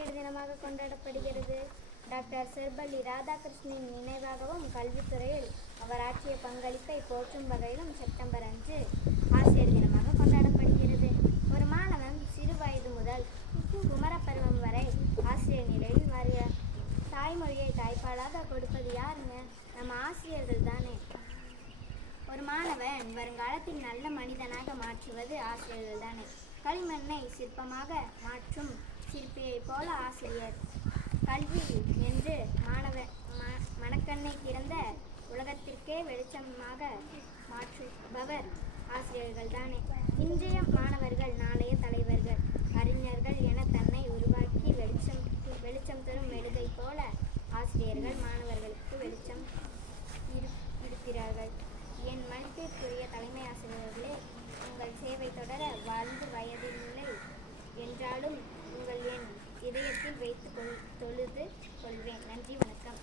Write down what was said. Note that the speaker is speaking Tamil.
ஆசிரியர் தினமாக கொண்டாடப்படுகிறது. டாக்டர் சர்வப்பள்ளி ராதாகிருஷ்ணனின் நினைவாகவும் கல்வித்துறையில் அவர் ஆற்றிய பங்களிப்பை போற்றும் வகையிலும் செப்டம்பர் 5 ஆசிரியர் தினமாக கொண்டாடப்படுகிறது. ஒரு மாணவன் சிறு வயது முதல் குமரப்பருவம் வரை ஆசிரியர் நிலையில் வருகிறார். தாய்மொழியை தாய்ப்பாலாக கொடுப்பது யாருங்க? நம்ம ஆசிரியர்கள் தானே. ஒரு மாணவன் வருங்காலத்தில் நல்ல மனிதனாக மாற்றுவது ஆசிரியர்கள் தானே. களிமண்ணை சிற்பமாக மாற்றும் சிற்பியைப் போல ஆசிரியர். கல்வி என்று மனக்கண்ணை திறந்த உலகத்திற்கே வெளிச்சமாக மாற்றுபவர் ஆசிரியர்கள் தானே. இன்றைய மாணவர்கள் நாளைய தலைவர்கள், அறிஞர்கள் என தன்னை உருவாக்கி வெளிச்சம் தரும் மெழுகை போல ஆசிரியர்கள் மாணவர்களுக்கு வெளிச்சம் இருக்கிறார்கள். என் மதிப்பிற்குரிய தலைமை ஆசிரியர்களே, உங்கள் சேவை தொடர வாழ்ந்து வயதில்லை என்றாலும் உங்கள் என் இதயத்தில் வைத்து தொழுது கொள்வேன். நன்றி, வணக்கம்.